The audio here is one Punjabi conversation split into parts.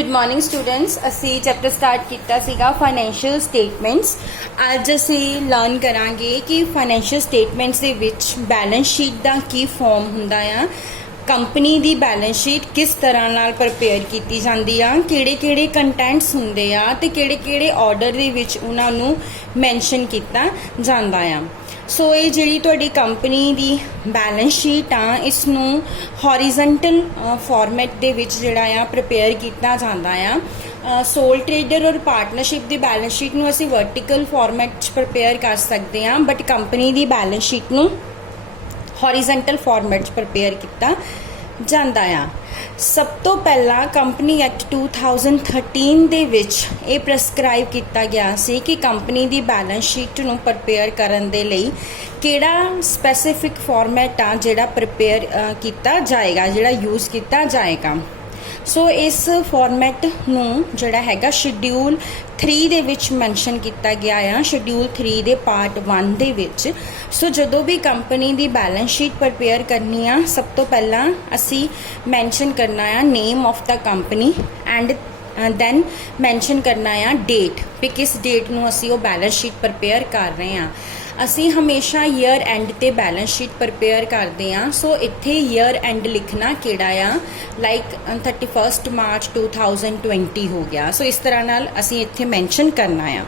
Good morning students. असी चैप्टर स्टार्ट किया सीगा फाइनैशियल स्टेटमेंट्स। अज असी लर्न करांगे कि फाइनैशियल स्टेटमेंट्स दे विच बैलेंस शीट का की फॉर्म हुंदा आ, कंपनी दी बैलेंस शीट किस तरह नाल प्रिपेयर की जाती आ, किहड़े-किहड़े कंटेंट्स हुंदे आ ते किहड़े-किहड़े ऑर्डर दे विच उन्हां नूं मैंशन किया जांदा आ। सो ये जिहड़ी तुहाडी कंपनी दी बैलेंस शीट आ, इसनूं हॉरिजेंटल फॉर्मेट दे विच जिहड़ा आ प्रिपेयर किया जांदा आ। सोल ट्रेडर और पार्टनरशिप दी बैलेंस शीट नूं असीं वर्टिकल फॉर्मेट च प्रिपेयर कर सकते हैं, बट कंपनी दी बैलेंस शीट नूं हॉरिजेंटल फॉर्मेट च प्रिपेयर किया जांदा आ। सब तो पहला कंपनी एक्ट 2013 दे विच ये प्रिस्क्राइब किया गया सी कि कंपनी दी बैलेंस शीट नूं प्रिपेयर करन दे लई किहड़ा स्पैसीफिक फॉर्मेट आ जिहड़ा प्रिपेयर किया जाएगा, जिहड़ा यूज़ किया जाएगा। सो इस फॉर्मेट नूं जिहड़ा हैगा शेड्यूल 3 दे विच मैंशन किया गया आ, शेड्यूल 3 दे पार्ट 1 दे विच। सो जदों भी कंपनी दी बैलेंस शीट प्रिपेयर करनी आ, सब तो पहला असी मैंशन करना आ name of the company and then mention करना आ डेट, भी किस डेट नूं असी वो बैलेंस शीट प्रिपेयर कर रहे हैं। असी हमेशा ईयर एंड ते बैलेंस शीट प्रिपेयर करते हैं। सो इत्थे ईयर एंड लिखना किहड़ा आ, लाइक 31 मार्च 2020 हो गया। सो इस तरह नाल असी इत्थे मैंशन करना आ।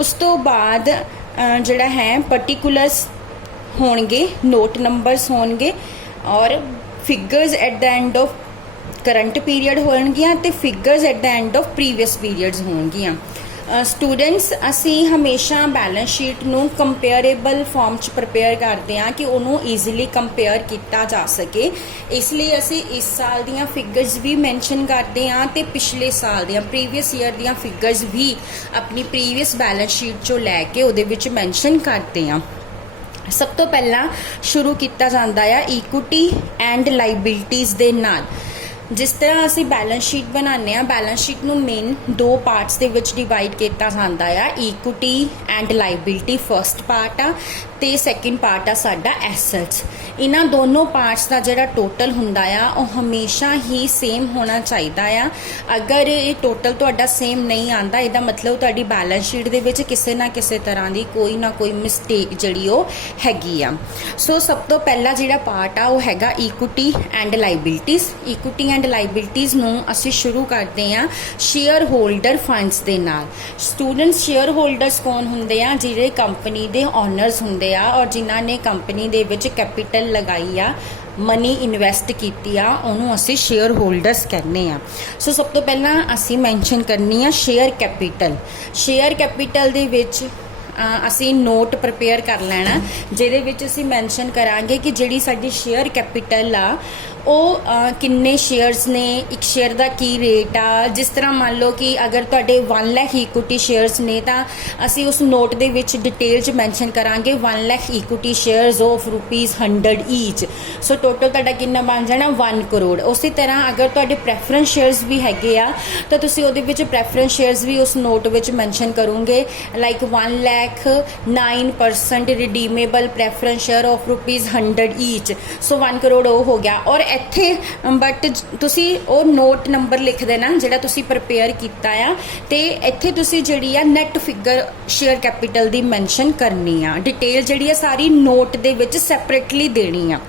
उस तो बाद जिहड़ा है पर्टिकुलर्स होणगे, नोट नंबर्स होणगे और figures at the end of current period होणगियां ते figures at the end of previous periods होणगियां। स्टूडेंट्स असी हमेशा बैलेंस शीट नूं कंपेयरेबल फॉर्म च प्रिपेयर करते हैं कि उन्होंने ईजीली कंपेयर किया जा सके, इसलिए असी इस साल दियां फिगर्स भी मैंशन करते हैं ते पिछले साल दियां प्रीवियस ईयर दियां फिगर्स भी अपनी प्रीवियस बैलेंस शीट चों लैके उहदे विच मैंशन करते हैं। सब तो पहला शुरू किया जाता है इक्विटी एंड लाइबिलिटीज़ दे नाल। जिस तरह असी बैलेंस शीट बनाने आ, बैलेंस शीट नूं मेन 2 पार्ट्स दे विच डिवाइड किया जाता है, equity and liability first part आ ते सैकेंड पार्ट आ साडा एसेट्स। इन्हां दोनों पार्ट्स का जिहड़ा टोटल हुंदा आ वो हमेशा ही सेम होना चाहिए आ। अगर ये टोटल तुहाडा सेम नहीं आंदा, इहदा मतलब तुहाडी बैलेंस शीट दे विच किसी ना किसी तरह की कोई ना कोई मिसटेक जिहड़ी वो हैगी आ। सो सब तो पहला जिहड़ा पार्ट आ वो हैगा equity and liabilities. Equity and liabilities नूं असीं शुरू करते हैं शेयर होल्डर फंड्स दे नाल। स्टूडेंट्स शेयर होल्डर्स कौन हुंदे आ? जिहड़े कंपनी दे ओनर्स हुंदे आ और जिन्हां ने कंपनी दे विच कैपिटल लगाई आ, मनी इन्वेस्ट की आ, उन्होंने असी शेयर होल्डर्स कहने आ। सो सब तो पहला असी मैंशन करनी आ शेयर कैपिटल। शेयर कैपिटल दे विच असी नोट प्रिपेयर कर लेना, जिहदे विच असी मैंशन करांगे कि जिहड़ी साडी शेयर कैपिटल आ ਉਹ किन्ने शेयर्स ने, एक शेयर का की रेट आ। जिस तरह मान लो कि अगर तुहाडे 1 लाख इक्विटी शेयर्स ने तो असी उस नोट दे विच डिटेल च मैंशन करांगे 1 lakh equity shares of ₹100 each. So total तुहाडा किन्ना बन जाना 1 करोड़। उसी तरह अगर तुहाडे प्रैफरेंस शेयर्स भी हैगे आ तो तुसी उहदे विच प्रैफरेंस शेयर्स भी उस नोट विच मैंशन करोगे, like 1 lakh 9% redeemable preference share of ₹100 each. So 1 crore वो हो गया। और ਇੱਥੇ बट तुसी ਉਹ नोट नंबर लिख देना ਜਿਹੜਾ ਤੁਸੀਂ प्रिपेयर ਕੀਤਾ ਆ, ਤੇ ਇੱਥੇ ਤੁਸੀਂ ਜਿਹੜੀ ਆ ਨੈਟ ਫਿਗਰ ਸ਼ੇਅਰ ਕੈਪੀਟਲ ਦੀ ਮੈਂਸ਼ਨ ਕਰਨੀ ਆ। डिटेल ਜਿਹੜੀ ਆ ਸਾਰੀ ਨੋਟ ਦੇ ਵਿੱਚ ਸੈਪਰੇਟਲੀ ਦੇਣੀ ਆ।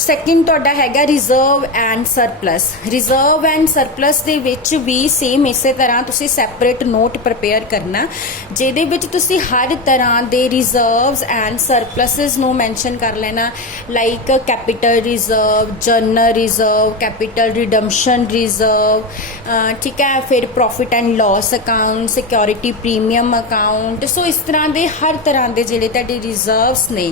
सैकेंड तुहाडा हैगा reserve and surplus. Reserve and surplus दे विच भी सेम इस तरह तुसी सैपरेट नोट प्रिपेयर करना, जिहदे विच तुसी हर तरह दे रिजर्व्स एंड सरप्लसिस नूं मैंशन कर लेना, like capital reserve, general reserve, capital redemption reserve, ठीक है, फिर profit and loss account, security premium account. So इस तरह के हर तरह के जिहड़े तुहाडे रिजर्व्स ने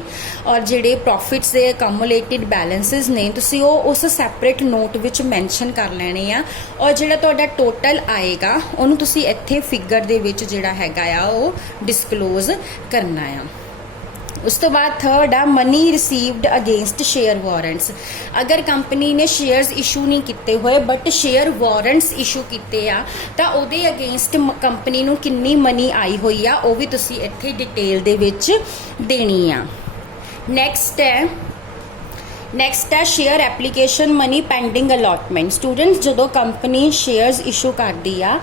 और जिहड़े प्रॉफिट्स दे अकमुलेटिड बैलेंस ने तुसी वो उस सैपरेट नोट विच मैंशन कर लेने आ। और जिहड़ा तुहाडा टोटल आएगा उहनूं तुसी इत्थे फिगर दे विच जिहड़ा हैगा आ वो डिस्कलोज करना आ। उस तो बाद थर्ड आ money received against share warrants. अगर कंपनी ने शेयर्स इशू नहीं किए हुए बट शेयर वारंट्स इशू किए आ तो उहदे अगेंस्ट कंपनी नूं किन्नी मनी आई हुई आ वो भी तुसी इत्थे डिटेल दे विच देनी आ। नैक्सट है ਨੈਕਸਟ ਹੈ share application money pending allotment. Students ਜਦੋਂ ਕੰਪਨੀ ਸ਼ੇਅਰਸ ਇਸ਼ੂ ਕਰਦੀ ਆ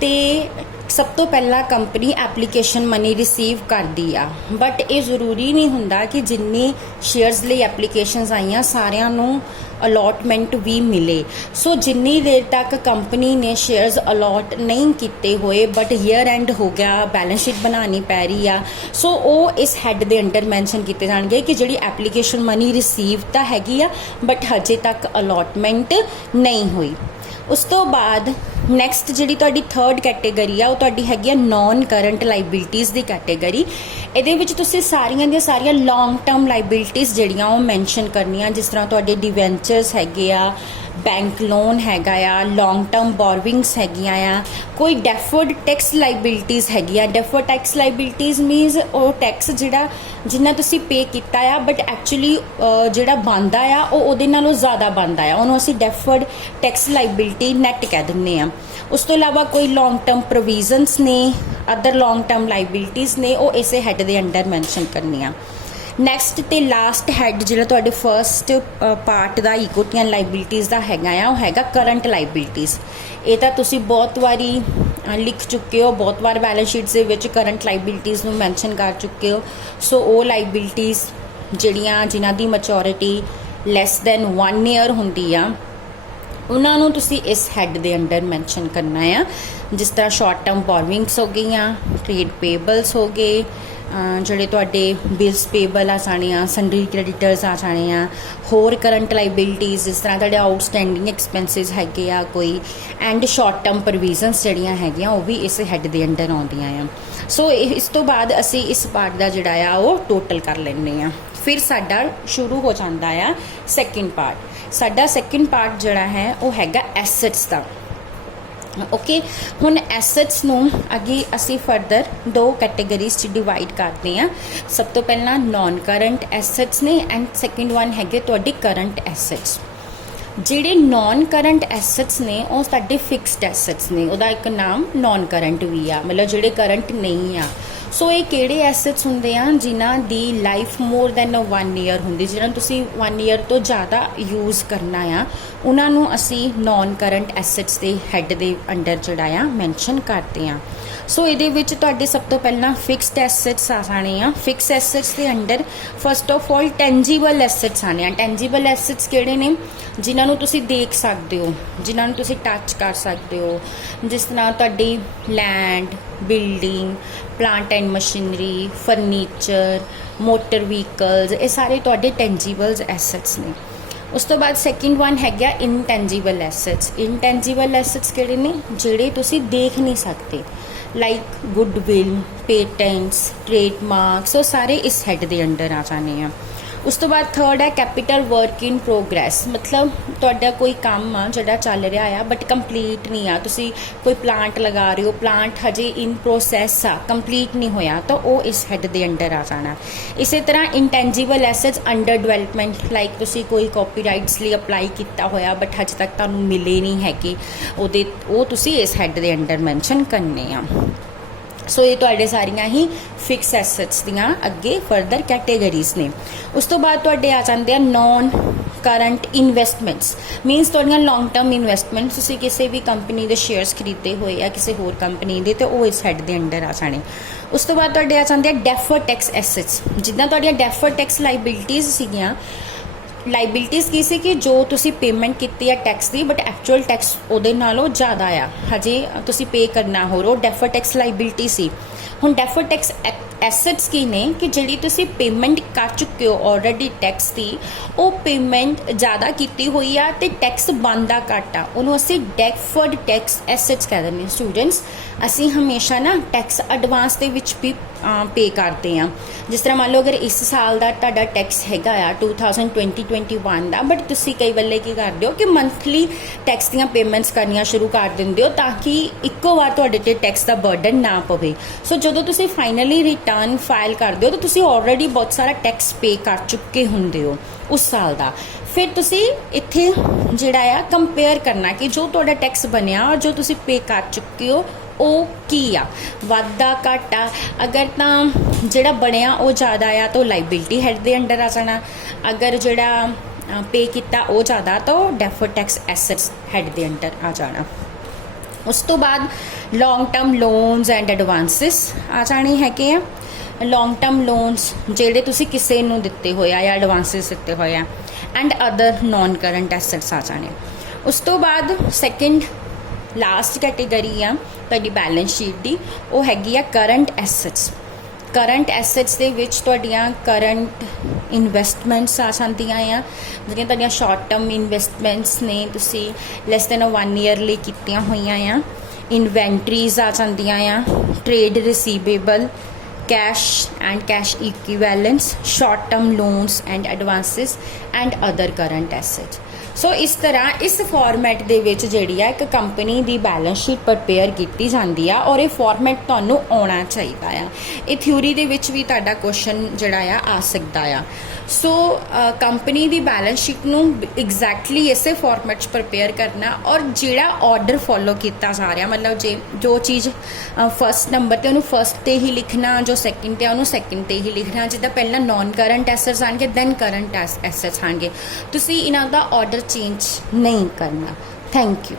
ਤੇ ਸਭ ਤੋਂ ਪਹਿਲਾਂ ਕੰਪਨੀ ਐਪਲੀਕੇਸ਼ਨ ਮਨੀ ਰਿਸੀਵ ਕਰਦੀ ਆ, ਬਟ ਇਹ ਜ਼ਰੂਰੀ ਨਹੀਂ ਹੁੰਦਾ ਕਿ ਜਿੰਨੀ ਸ਼ੇਅਰਸ ਲਈ ਐਪਲੀਕੇਸ਼ਨਸ ਆਈਆਂ ਸਾਰਿਆਂ ਨੂੰ ਅਲੋਟਮੈਂਟ ਵੀ ਮਿਲੇ। ਸੋ ਜਿੰਨੀ ਦੇਰ ਤੱਕ ਕੰਪਨੀ ਨੇ ਸ਼ੇਅਰਸ ਅਲੋਟ ਨਹੀਂ ਕੀਤੇ ਹੋਏ ਬਟ ਈਅਰ ਐਂਡ ਹੋ ਗਿਆ, ਬੈਲੈਂਸ ਸ਼ੀਟ ਬਣਾਉਣੀ ਪੈ ਰਹੀ ਆ, ਸੋ ਉਹ ਇਸ ਹੈੱਡ ਦੇ ਅੰਡਰ ਮੈਂਸ਼ਨ ਕੀਤੇ ਜਾਣਗੇ ਕਿ ਜਿਹੜੀ ਐਪਲੀਕੇਸ਼ਨ ਮਨੀ ਰਿਸੀਵ ਤਾਂ ਹੈਗੀ ਆ ਬਟ ਹਜੇ ਤੱਕ ਅਲੋਟਮੈਂਟ ਨਹੀਂ ਹੋਈ। ਉਸ ਤੋਂ ਬਾਅਦ ਨੈਕਸਟ ਜਿਹੜੀ ਤੁਹਾਡੀ ਥਰਡ ਕੈਟੇਗਰੀ ਆ ਉਹ ਤੁਹਾਡੀ ਹੈਗੀ ਆ ਨੌਨ ਕਰੰਟ ਲਾਇਬਿਲਟੀਜ਼ ਦੀ ਕੈਟੇਗਰੀ। ਇਹਦੇ ਵਿੱਚ ਤੁਸੀਂ ਸਾਰੀਆਂ ਦੀਆਂ ਸਾਰੀਆਂ ਲੌਂਗ ਟਰਮ ਲਾਇਬਿਲਟੀਜ਼ ਜਿਹੜੀਆਂ ਉਹ ਮੈਂਸ਼ਨ ਕਰਨੀਆਂ, ਜਿਸ ਤਰ੍ਹਾਂ ਤੁਹਾਡੇ ਡਿਵੈਂਚਰਸ ਹੈਗੇ ਆ, ਬੈਂਕ ਲੋਨ ਹੈਗਾ ਆ, ਲੌਂਗ ਟਰਮ ਬੋਰਵਿੰਗਸ ਹੈਗੀਆਂ ਆ, ਕੋਈ ਡੈਫਰਡ ਟੈਕਸ ਲਾਇਬਿਲਟੀਜ਼ ਹੈਗੀ ਆ। ਡੈਫਰਡ ਟੈਕਸ ਲਾਇਬਿਲਟੀਜ਼ ਮੀਨਸ ਉਹ ਟੈਕਸ ਜਿਹੜਾ ਜਿੰਨਾ ਤੁਸੀਂ ਪੇ ਕੀਤਾ ਆ ਬਟ ਐਕਚੁਅਲੀ ਜਿਹੜਾ ਬਣਦਾ ਆ ਉਹ ਉਹਦੇ ਨਾਲੋਂ ਜ਼ਿਆਦਾ ਬਣਦਾ ਆ, ਉਹਨੂੰ ਅਸੀਂ ਡੈਫਰਡ ਟੈਕਸ ਲਾਇਬਿਲਟੀ ਨੈਟ ਕਹਿ ਦਿੰਦੇ ਆ। ਉਸ ਤੋਂ ਇਲਾਵਾ ਕੋਈ ਲੌਂਗ ਟਰਮ ਪ੍ਰੋਵੀਜ਼ਨਸ ਨੇ, ਅਦਰ ਲੌਂਗ ਟਰਮ ਲਾਇਬਿਲਟੀਜ਼ ਨੇ, ਉਹ ਇਸੇ ਹੈੱਡ ਦੇ ਅੰਡਰ ਮੈਂਸ਼ਨ ਕਰਨੀਆਂ। ਨੈਕਸਟ ਤੇ ਲਾਸਟ ਹੈੱਡ ਜਿਹੜਾ ਤੁਹਾਡੇ ਫਰਸਟ ਪਾਰਟ ਦਾ ਇਕੁਇਟੀ ਐਂਡ ਲਾਇਬਿਲਟੀਜ਼ ਦਾ ਹੈਗਾ ਆ ਉਹ ਹੈਗਾ ਕਰੰਟ ਲਾਇਬਿਲਟੀਜ਼। ਇਹ ਤਾਂ ਤੁਸੀਂ ਬਹੁਤ ਵਾਰੀ ਲਿਖ ਚੁੱਕੇ ਹੋ, ਬਹੁਤ ਵਾਰ ਬੈਲੈਂਸ ਸ਼ੀਟਸ ਦੇ ਵਿੱਚ ਕਰੰਟ ਲਾਇਬਿਲਟੀਜ਼ ਨੂੰ ਮੈਂਸ਼ਨ ਕਰ ਚੁੱਕੇ ਹੋ। ਸੋ ਉਹ ਲਾਇਬਿਲਟੀਜ਼ ਜਿਹੜੀਆਂ ਜਿਨ੍ਹਾਂ ਦੀ ਮੈਚੋਰਿਟੀ ਲੈਸ ਦੈਨ 1 ਈਅਰ ਹੁੰਦੀ ਆ ਉਹਨਾਂ ਨੂੰ ਤੁਸੀਂ ਇਸ ਹੈੱਡ ਦੇ ਅੰਡਰ ਮੈਂਸ਼ਨ ਕਰਨਾ ਆ, ਜਿਸ ਤਰ੍ਹਾਂ ਸ਼ਾਰਟ ਟਰਮ ਬੋਰਵਿੰਗਸ ਹੋ ਗਈਆਂ, ਟ੍ਰੇਡ ਪੇਬਲਸ ਹੋ ਗਏ, ਜਿਹੜੇ ਤੁਹਾਡੇ ਬਿਲਸ ਪੇਬਲ ਆ ਜਾਣੇ ਆ, ਸੰਡਰੀ ਕ੍ਰੈਡੀਟਰਸ ਆ ਜਾਣੇ ਆ, ਹੋਰ ਕਰੰਟ ਲਾਇਬਿਲਟੀਜ਼ ਜਿਸ ਤਰ੍ਹਾਂ ਤੁਹਾਡੇ ਆਊਟਸਟੈਂਡਿੰਗ ਐਕਸਪੈਂਸਿਸ ਹੈਗੇ ਆ ਕੋਈ, ਐਂਡ ਸ਼ਾਰਟ ਟਰਮ ਪ੍ਰੋਵੀਜ਼ਨਸ ਜਿਹੜੀਆਂ ਹੈਗੀਆਂ ਉਹ ਵੀ ਇਸ ਹੈੱਡ ਦੇ ਅੰਡਰ ਆਉਂਦੀਆਂ ਆ। ਸੋ ਇਸ ਤੋਂ ਬਾਅਦ ਅਸੀਂ ਇਸ ਪਾਰਟ ਦਾ ਜਿਹੜਾ ਆ ਉਹ ਟੋਟਲ ਕਰ ਲੈਂਦੇ ਆ। ਫਿਰ ਸਾਡਾ ਸ਼ੁਰੂ ਹੋ ਜਾਂਦਾ ਆ ਸੈਕਿੰਡ ਪਾਰਟ। ਸਾਡਾ ਸੈਕਿੰਡ ਪਾਰਟ ਜਿਹੜਾ ਹੈ ਉਹ ਹੈਗਾ ਐਸੈਟਸ ਦਾ। ਓਕੇ, ਹੁਣ ਐਸੈਟਸ ਨੂੰ ਅੱਗੇ ਅਸੀਂ ਫਰਦਰ 2 ਕੈਟੇਗਰੀਜ਼ 'ਚ ਡਿਵਾਈਡ ਕਰਦੇ ਹਾਂ। ਸਭ ਤੋਂ ਪਹਿਲਾਂ ਨੌਨ ਕਰੰਟ ਐਸੈਟਸ ਨੇ ਐਂਡ ਸੈਕਿੰਡ ਵਨ ਹੈਗੇ ਤੁਹਾਡੀ ਕਰੰਟ ਐਸੈਟਸ। ਜਿਹੜੇ ਨੌਨ ਕਰੰਟ ਐਸੈਟਸ ਨੇ ਉਹ ਸਾਡੇ ਫਿਕਸਡ ਐਸੈਟਸ ਨੇ, ਉਹਦਾ ਇੱਕ ਨਾਮ ਨੌਨ ਕਰੰਟ ਵੀ ਆ, ਮਤਲਬ ਜਿਹੜੇ ਕਰੰਟ ਨਹੀਂ ਆ। ਸੋ ਇਹ ਕਿਹੜੇ ਐਸੈਟਸ ਹੁੰਦੇ ਆ ਜਿਨ੍ਹਾਂ ਦੀ ਲਾਈਫ ਮੋਰ ਦੈਨ 1 ਈਅਰ ਹੁੰਦੀ, ਜਿਹਨਾਂ ਨੂੰ ਤੁਸੀਂ 1 ਈਅਰ ਤੋਂ ਜ਼ਿਆਦਾ ਯੂਜ਼ ਕਰਨਾ ਆ, ਉਹਨਾਂ ਨੂੰ ਅਸੀਂ ਨੌਨ ਕਰੰਟ ਐਸੈਟਸ ਦੇ ਹੈੱਡ ਦੇ ਅੰਡਰ ਜਿਹੜਾ ਆ ਮੈਂਸ਼ਨ ਕਰਦੇ ਆ। ਸੋ ਇਹਦੇ ਵਿੱਚ ਤੁਹਾਡੇ ਸਭ ਤੋਂ ਪਹਿਲਾਂ ਫਿਕਸਡ ਐਸੈਟਸ ਆ ਜਾਣੇ ਆ। ਫਿਕਸ ਐਸੈਟਸ ਦੇ under first of all tangible assets ਆਣੇ ਆ। ਟੈਂਜੀਬਲ ਐਸੈਟਸ ਕਿਹੜੇ ਨੇ? ਜਿਨ੍ਹਾਂ ਨੂੰ ਤੁਸੀਂ ਦੇਖ ਸਕਦੇ ਹੋ, ਜਿਨ੍ਹਾਂ ਨੂੰ ਤੁਸੀਂ ਟੱਚ ਕਰ ਸਕਦੇ ਹੋ, ਜਿਸ ਤਰ੍ਹਾਂ ਤੁਹਾਡੀ land, building, plant and machinery, furniture, motor vehicles, ਇਹ ਸਾਰੇ ਤੁਹਾਡੇ ਟੈਂਜੀਬਲ ਐਸੈਟਸ ਨੇ। ਉਸ ਤੋਂ ਬਾਅਦ ਸੈਕਿੰਡ ਵਨ ਹੈਗਾ ਇਨਟੈਂਜੀਬਲ ਐਸੈਟਸ। ਇਨਟੈਂਜੀਬਲ ਐਸੈਟਸ ਕਿਹੜੇ ਨੇ? ਜਿਹੜੇ ਤੁਸੀਂ ਦੇਖ ਨਹੀਂ ਸਕਦੇ, ਲਾਈਕ ਗੁੱਡਵਿਲ, ਪੇਟੈਂਟਸ, ਟ੍ਰੇਡਮਾਰਕਸ, ਉਹ ਸਾਰੇ ਇਸ ਹੈੱਡ ਦੇ ਅੰਡਰ ਆ ਜਾਣੇ ਆ। ਉਸ ਤੋਂ ਬਾਅਦ ਥਰਡ ਹੈ ਕੈਪੀਟਲ ਵਰਕ ਇਨ ਪ੍ਰੋਗਰੈਸ। ਮਤਲਬ ਤੁਹਾਡਾ ਕੋਈ ਕੰਮ ਆ ਜਿਹੜਾ ਚੱਲ ਰਿਹਾ ਆ ਬਟ ਕੰਪਲੀਟ ਨਹੀਂ ਆ, ਤੁਸੀਂ ਕੋਈ ਪਲਾਂਟ ਲਗਾ ਰਹੇ ਹੋ, ਪਲਾਂਟ ਹਜੇ ਇਨ ਪ੍ਰੋਸੈਸ ਆ, ਕੰਪਲੀਟ ਨਹੀਂ ਹੋਇਆ, ਤਾਂ ਉਹ ਇਸ ਹੈੱਡ ਦੇ ਅੰਡਰ ਆ ਜਾਣਾ। ਇਸੇ ਤਰ੍ਹਾਂ ਇੰਟੈਂਜੀਬਲ ਐਸੈਟਸ ਅੰਡਰ ਡਿਵੈਲਪਮੈਂਟ, ਲਾਈਕ ਤੁਸੀਂ ਕੋਈ ਕਾਪੀਰਾਈਟਸ ਲਈ ਅਪਲਾਈ ਕੀਤਾ ਹੋਇਆ ਬਟ ਹਜੇ ਤੱਕ ਤੁਹਾਨੂੰ ਮਿਲੇ ਨਹੀਂ ਹੈਗੇ, ਉਹ ਤੁਸੀਂ ਇਸ ਹੈੱਡ ਦੇ ਅੰਡਰ ਮੈਂਸ਼ਨ ਕਰਨੇ ਆ। ਸੋ ਇਹ ਤੁਹਾਡੇ ਸਾਰੀਆਂ ਹੀ ਫਿਕਸ ਐਸੈਟਸ ਦੀਆਂ ਅੱਗੇ ਫਰਦਰ ਕੈਟੇਗਰੀਜ਼ ਨੇ। ਉਸ ਤੋਂ ਬਾਅਦ ਤੁਹਾਡੇ ਆ ਜਾਂਦੇ ਆ ਨੌਨ ਕਰੰਟ ਇਨਵੈਸਟਮੈਂਟਸ, ਮੀਨਸ ਤੁਹਾਡੀਆਂ ਲੌਂਗ ਟਰਮ ਇਨਵੈਸਟਮੈਂਟਸ, ਤੁਸੀਂ ਕਿਸੇ ਵੀ ਕੰਪਨੀ ਦੇ ਸ਼ੇਅਰਸ ਖਰੀਦੇ ਹੋਏ ਆ ਕਿਸੇ ਹੋਰ ਕੰਪਨੀ ਦੇ, ਤੇ ਉਹ ਇਸ ਹੈੱਡ ਦੇ ਅੰਡਰ ਆ ਜਾਣੇ। ਉਸ ਤੋਂ ਬਾਅਦ ਤੁਹਾਡੇ ਆ ਜਾਂਦੇ ਆ ਡੈਫਰਡ ਟੈਕਸ ਐਸੈਟਸ। ਜਿੱਦਾਂ ਤੁਹਾਡੀਆਂ ਡੈਫਰਡ ਟੈਕਸ ਲਾਇਬਿਲਟੀਜ਼ ਸੀਗੀਆਂ, ਲਾਇਬਿਲਟੀਜ਼ ਕੀ ਸੀ ਕਿ ਜੋ ਤੁਸੀਂ ਪੇਮੈਂਟ ਕੀਤੀ ਆ tax the but actual tax ਉਹਦੇ ਨਾਲੋਂ ਜ਼ਿਆਦਾ ਆ, ਹਜੇ ਤੁਸੀਂ ਪੇ ਕਰਨਾ ਹੋਰ, ਉਹ ਡੈਫਰਡ ਟੈਕਸ ਲਾਇਬਿਲਟੀ ਸੀ। ਹੁਣ ਡੈਫਰਡ ਟੈਕਸ ਐਸੈਟਸ ਕੀ ਨੇ ਕਿ ਜਿਹੜੀ ਤੁਸੀਂ ਪੇਮੈਂਟ ਕਰ ਚੁੱਕੇ ਹੋ ਆਲਰੇਡੀ ਟੈਕਸ ਦੀ, ਉਹ ਪੇਮੈਂਟ ਜ਼ਿਆਦਾ ਕੀਤੀ ਹੋਈ ਆ ਤੇ ਟੈਕਸ ਬਣਦਾ ਘੱਟ ਆ, ਉਹਨੂੰ ਅਸੀਂ ਡੈਫਰਡ ਟੈਕਸ ਐਸੈਟਸ ਕਹਿ ਦਿੰਦੇ ਹਾਂ। ਸਟੂਡੈਂਟਸ, ਅਸੀਂ ਹਮੇਸ਼ਾ ਨਾ ਟੈਕਸ ਐਡਵਾਂਸ ਦੇ ਵਿੱਚ ਵੀ ਪੇ ਕਰਦੇ ਹਾਂ। ਜਿਸ ਤਰ੍ਹਾਂ ਮੰਨ ਲਓ ਅਗਰ ਇਸ ਸਾਲ ਦਾ ਤੁਹਾਡਾ ਟੈਕਸ ਹੈਗਾ ਆ 2020-21 ਦਾ, ਬਟ ਤੁਸੀਂ ਕਈ ਵੇਲੇ ਕੀ ਕਰਦੇ ਹੋ ਕਿ ਮੰਥਲੀ ਟੈਕਸ ਦੀਆਂ ਪੇਮੈਂਟਸ ਕਰਨੀਆਂ ਸ਼ੁਰੂ ਕਰ ਦਿੰਦੇ ਹੋ ਤਾਂ ਕਿ ਇੱਕੋ ਵਾਰ ਤੁਹਾਡੇ 'ਤੇ ਟੈਕਸ ਦਾ ਬਰਡਨ ਨਾ ਪਵੇ। ਸੋ ਜਦੋਂ ਤੁਸੀਂ ਫਾਈਨਲੀ ਰਿਟਰਨ ਫਾਈਲ ਕਰਦੇ ਹੋ ਤਾਂ ਤੁਸੀਂ ਆਲਰੇਡੀ ਬਹੁਤ ਸਾਰਾ ਟੈਕਸ ਪੇ ਕਰ ਚੁੱਕੇ ਹੁੰਦੇ ਹੋ ਉਸ ਸਾਲ ਦਾ। ਫਿਰ ਤੁਸੀਂ ਇੱਥੇ ਜਿਹੜਾ ਆ ਕੰਪੇਅਰ ਕਰਨਾ ਕਿ ਜੋ ਤੁਹਾਡਾ ਟੈਕਸ ਬਣਿਆ ਔਰ ਜੋ ਤੁਸੀਂ ਪੇ ਕਰ ਚੁੱਕੇ ਹੋ ਉਹ ਕੀ ਆ, ਵਾਧਾ ਘਾਟਾ। ਅਗਰ ਤਾਂ ਜਿਹੜਾ ਬਣਿਆ ਉਹ ਜ਼ਿਆਦਾ ਆ ਤਾਂ ਉਹ ਲਾਇਬਿਲਟੀ ਹੈੱਡ ਦੇ ਅੰਡਰ ਆ ਜਾਣਾ, ਅਗਰ ਜਿਹੜਾ पे किया वो ज़्यादा, तो डैफर्ड टैक्स एसेट्स हैड दे अंडर आ जाना। उस तो बाद long term loans and advances आ जाने हैगे आ। लॉन्ग टर्म लोन्स ਜਿਹੜੇ ਤੁਸੀਂ ਕਿਸੇ ਨੂੰ ਦਿੱਤੇ ਹੋਏ ਆ ਜਾਂ ਐਡਵਾਂਸਿਸ ਦਿੱਤੇ ਹੋਏ ਆ, and other non current assets ਆ ਜਾਣੇ। ਉਸ ਤੋਂ ਬਾਅਦ ਸੈਕਿੰਡ ਲਾਸਟ ਕੈਟੇਗਰੀ ਆ ਤੁਹਾਡੀ ਬੈਲੈਂਸ ਸ਼ੀਟ ਦੀ, ਉਹ ਹੈਗੀ ਆ ਕਰੰਟ ਐਸੈਟਸ। ਕਰੰਟ ਐਸੈਟਸ ਦੇ ਵਿੱਚ ਤੁਹਾਡੀਆਂ ਕਰੰਟ ਇਨਵੈਸਟਮੈਂਟਸ ਆ ਜਾਂਦੀਆਂ ਆ, ਜਿਹੜੀਆਂ ਤੁਹਾਡੀਆਂ ਸ਼ਾਰਟ ਟਰਮ ਇਨਵੈਸਟਮੈਂਟਸ ਨੇ ਤੁਸੀਂ ਲੈਸ ਦੈਨ 1 ਈਅਰ ਲਈ ਕੀਤੀਆਂ ਹੋਈਆਂ ਆ। ਇਨਵੈਂਟਰੀਜ਼ ਆ ਜਾਂਦੀਆਂ ਆ, trade receivable, cash and cash equivalents, short term loans and advances and other current assets। ਸੋ ਇਸ ਤਰ੍ਹਾਂ ਇਸ ਫਾਰਮੈਟ ਦੇ ਵਿੱਚ ਜਿਹੜੀ ਆ ਇੱਕ ਕੰਪਨੀ ਦੀ ਬੈਲੈਂਸ ਸ਼ੀਟ ਪ੍ਰਪੇਅਰ ਕੀਤੀ ਜਾਂਦੀ ਆ, ਔਰ ਇਹ ਫਾਰਮੈਟ ਤੁਹਾਨੂੰ ਆਉਣਾ ਚਾਹੀਦਾ ਆ। ਇਹ ਥਿਊਰੀ ਦੇ ਵਿੱਚ ਵੀ ਤੁਹਾਡਾ ਕੁਐਸਚਨ ਜਿਹੜਾ ਆ ਸਕਦਾ ਆ। ਸੋ ਕੰਪਨੀ ਦੀ ਬੈਲੈਂਸ ਸ਼ੀਟ ਨੂੰ ਐਗਜ਼ੈਕਟਲੀ ਇਸੇ ਫਾਰਮੈਟ 'ਚ ਪ੍ਰਪੇਅਰ ਕਰਨਾ, ਔਰ ਜਿਹੜਾ ਆਰਡਰ ਫੋਲੋ ਕੀਤਾ ਜਾ ਰਿਹਾ, ਮਤਲਬ ਜੇ ਜੋ ਚੀਜ਼ ਫਸਟ ਨੰਬਰ 'ਤੇ ਉਹਨੂੰ ਫਸਟ 'ਤੇ ਹੀ ਲਿਖਣਾ, ਜੋ ਸੈਕਿੰਡ 'ਤੇ ਉਹਨੂੰ ਸੈਕਿੰਡ 'ਤੇ ਹੀ ਲਿਖਣਾ। ਜਿੱਦਾਂ ਪਹਿਲਾਂ ਨੋਨ ਕਰੰਟ ਐਸੈਟਸ ਆਣਗੇ ਦੈਨ ਕਰੰਟ ਐਸੈਟਸ ਆਣਗੇ, ਤੁਸੀਂ ਇਹਨਾਂ ਦਾ ਆਰਡਰ ਚੇਂਜ ਨਹੀਂ ਕਰਨਾ। Thank you.